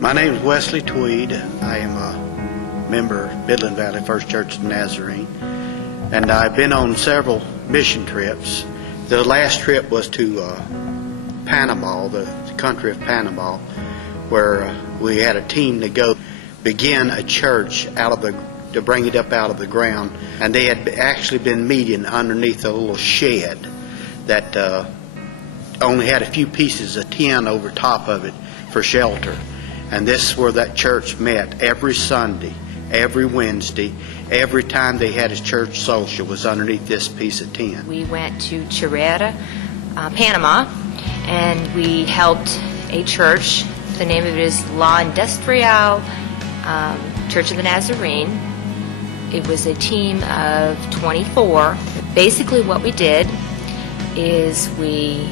My name is Wesley Tweed. I am a member of Midland Valley Church in Nazarene, and I've been on several mission trips. The last trip was to Panama, the country of Panama, where we had a team to go begin a church to bring it up out of the ground, and they had actually been meeting underneath a little shed that only had a few pieces of tin over top of it for shelter. And this is where that church met every Sunday, every Wednesday, every time they had a church social was underneath this piece of tin. We went to Nazarene, Panama, and we helped a church. The name of it is La Industrial Church of the Nazarene. It was a team of 24. Basically what we did is we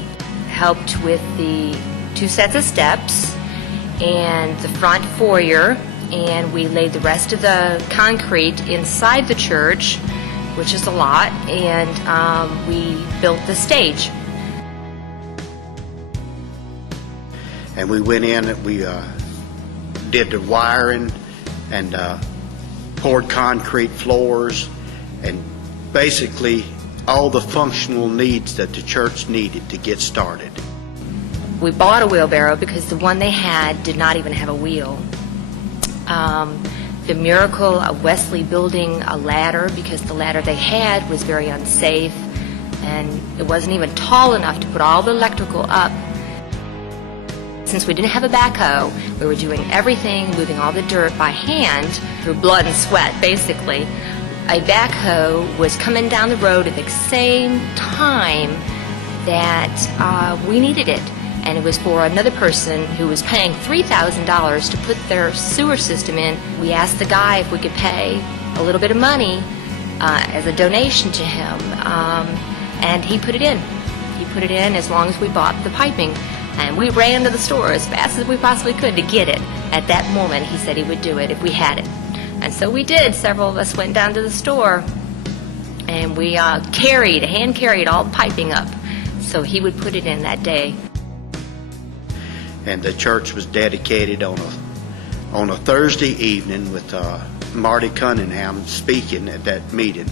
helped with the 2 sets of steps and the front foyer, and we laid the rest of the concrete inside the church, which is a lot, and we built the stage. And we went in and we did the wiring and poured concrete floors and basically all the functional needs that the church needed to get started. We bought a wheelbarrow because the one they had did not even have a wheel. The miracle of Wesley building a ladder, because the ladder they had was very unsafe and it wasn't even tall enough to put all the electrical up. Since we didn't have a backhoe, we were doing everything, moving all the dirt by hand through blood and sweat, basically. A backhoe was coming down the road at the same time that we needed it. And it was for another person who was paying $3,000 to put their sewer system in. We asked the guy if we could pay a little bit of money as a donation to him, and he put it in. He put it in as long as we bought the piping. And we ran to the store as fast as we possibly could to get it. At that moment, he said he would do it if we had it. And so we did. Several of us went down to the store, and we hand carried all the piping up so he would put it in that day. And the church was dedicated on a Thursday evening with Marty Cunningham speaking at that meeting,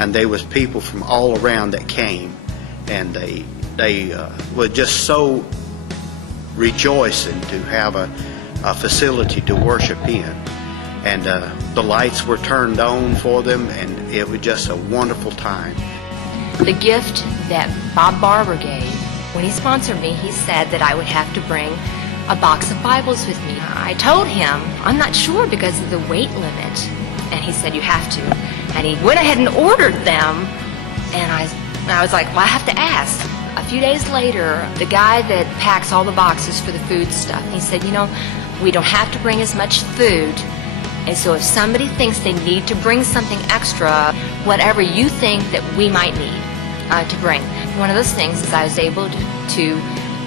and there was people from all around that came, and they were just so rejoicing to have a facility to worship in, and the lights were turned on for them, and it was just a wonderful time. The gift that Bob Barber gave, when he sponsored me, he said that I would have to bring a box of Bibles with me. I told him, I'm not sure because of the weight limit. And he said, you have to. And he went ahead and ordered them. And I was like, well, I have to ask. A few days later, the guy that packs all the boxes for the food stuff, he said, we don't have to bring as much food. And so if somebody thinks they need to bring something extra, whatever you think that we might need to bring. One of those things is I was able to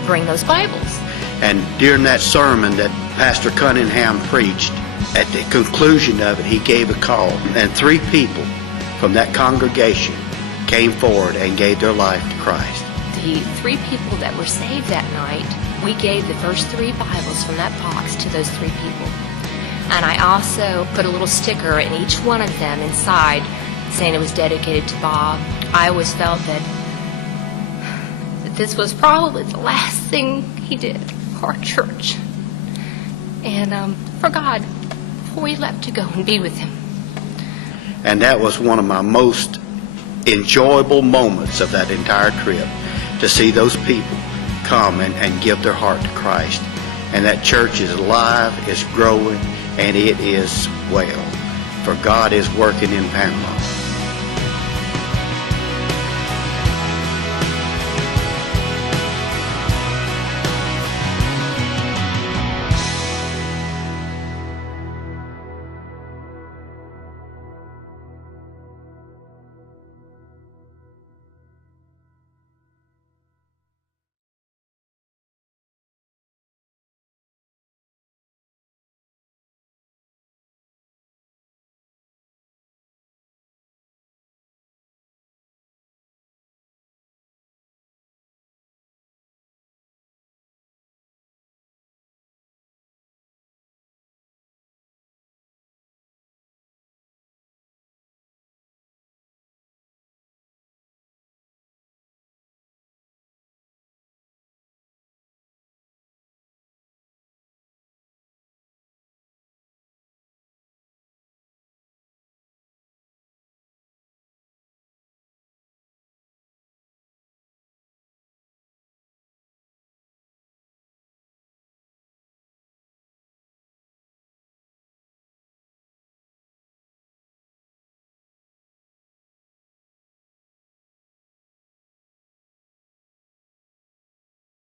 bring those Bibles. And during that sermon that Pastor Cunningham preached, at the conclusion of it, he gave a call, and 3 people from that congregation came forward and gave their life to Christ. The 3 people that were saved that night, we gave the first 3 Bibles from that box to those 3 people. And I also put a little sticker in each one of them inside saying it was dedicated to Bob. I always felt that this was probably the last thing he did for our church and for God before he left to go and be with him. And that was one of my most enjoyable moments of that entire trip, to see those people come and give their heart to Christ. And that church is alive, is growing, and it is well. For God is working in Panama.